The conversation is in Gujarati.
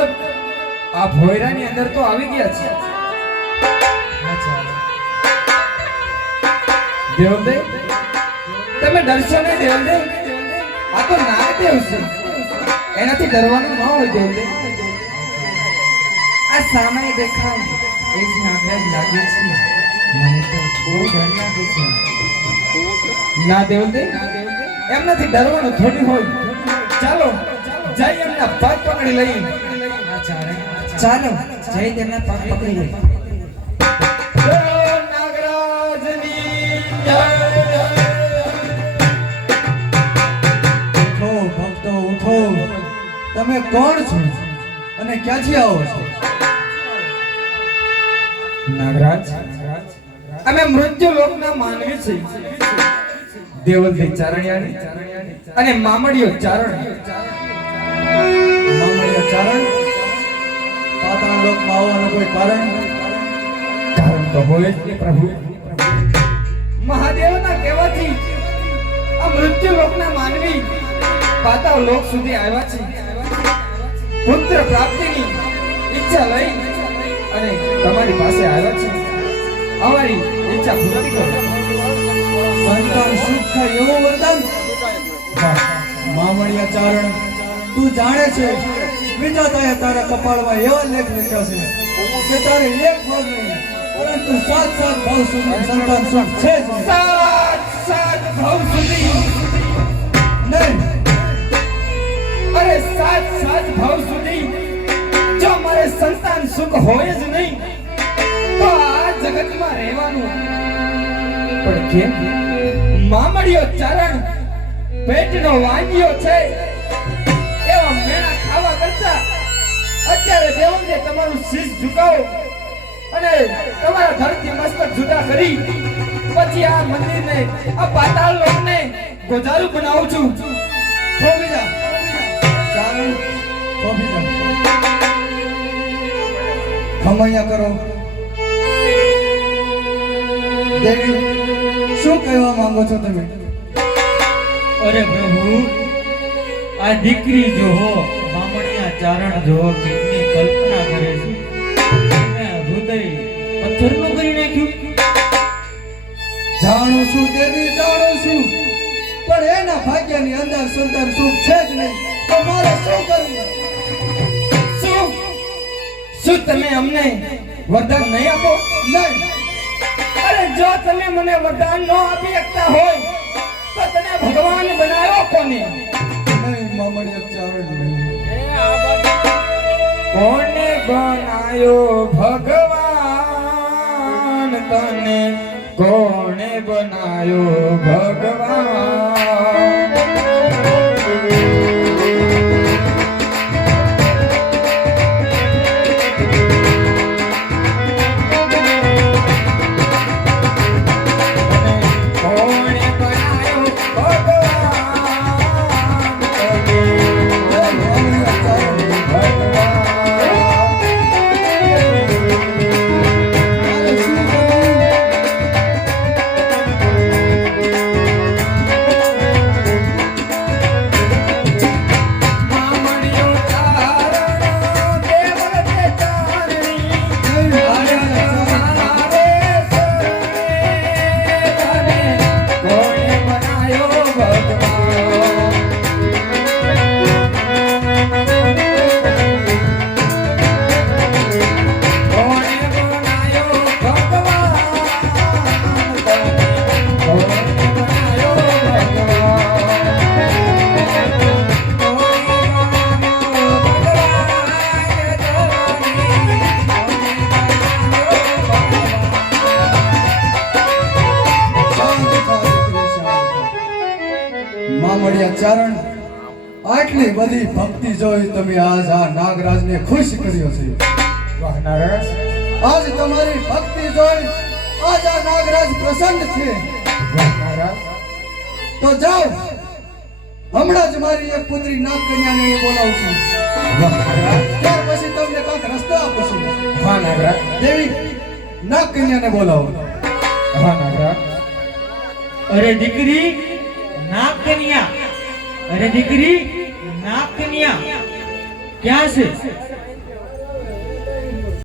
મુજબ આ ભોયરાની અંદર તો આવી ગયા છે. દેવદેવ તમે ડરશો નહીં દેવદેવ, આ તો નાગદેવ છે, એનાથી ડરવાનું ન હોય દેવદેવ. આ સામે દેખાવ એ જ નાગરાજ લાગે છે, મને તો બહુ ડર લાગે છે. ના દેવદેવ એમનાથી ડરવાનું થોડી હોય. ચાલો જઈ એમના પગ પકડી લઈએ. ચાલો જઈ તેમના પગ પકડી લઈએ. તમે કોણ છો અને ક્યાંથી આવો છો? નાગરાજ અમે મૃત્યુ લોકના માનવી છીએ. દેવલથી ચારણિયાણી અને મામડીઓ ચારણ. મામડીઓ ચારણ પાતાળ લોકમાં આવવાનું કોઈ કારણ? કારણ તો હોય જ ને પ્રભુ. મહાદેવના કહેવાથી આ મૃત્યુ લોકના માનવી પાતાળ લોક સુધી આવ્યા છે. પુત્ર પ્રાપ્તિની ઈચ્છા લઈ અને તમારી પાસે આવ્યા છે. અમારી ઈચ્છા પૂરી કરો. સંતાન સુખ થાય એવું વરદાન. મામડિયા ચારણ તું જાણે છે વિધાતાએ તારા કપાળમાં એવા લેખ લખ્યા છે કે તારે એક ભાવ નહીં પરંતુ સાત ભાવ સુધી સંતાન સુખ છે જ નહીં. સાત ભાવ સુધી નહીં. અરે સાત ભાવ સુધી જો મારે સંતાન સુખ હોય જ નહીં તો આ જગતમાં રહેવાનું પણ કેમ? મામડીઓ ચારણ પેટનો વાંગ્યો છે એવા મેણા ખાવા કરતા અત્યારે દેવને તમારું શીશ ઝુકાવો અને તમારા ધરથી મસ્તક જુદા કરી પછી આ મંદિરને આ પાતાળ લોકને ગોજારું બનાવું છું. થોભી જા ચારણ, થોભી જા. ખમૈયા કરો. દેવી શું કહેવા માંગો છો તમે? અરે પ્રભુ આ દીકરી જો હો મામણિયા ચારણ જો કેટલી કલ્પના કરે છે. હૃદય પથ્થરનું કરી નાખ્યું. જાણું છું દેવી, જાણું છું, પણ એના ભાગ્યની અંદર સંતાન સુખ છે જ નહીં તો મારે શું કરવું? શું તમે અમને વરદાન નહીં આપો? નહીં. અરે જો તમે મને વરદાન ન આપી શકતા હોય તો તને ભગવાન બનાવ્યો કોને? નહીં મામડિયા ચારણ નહીં. કોને બનાયો ભગવાન તને? કોને બનાયો ભગવાન? મામડિયા ચારણ આટલી બધી ભક્તિ જોઈ તમે આજ આ નાગરાજને ખુશ કર્યો છે. વાહ નાગરાજ, આજ તમારી ભક્તિ જોઈ આજ આ નાગરાજ પ્રસન્ન છે. વાહ નાગરાજ. તો જાઓ હમણાં જ મારી એક પુત્રી નાગ કન્યાને બોલાવું છું. વાહ નાગરાજ. ત્યાર પછી તમને કાંઈક રસ્તો આપું છું. હા નાગરાજ. દેવી નાગ કન્યાને બોલાવો. હા નાગરાજ. અરે દીકરી નાગ કન્યા, અરે દીકરી નાગ કન્યા ક્યાં છે?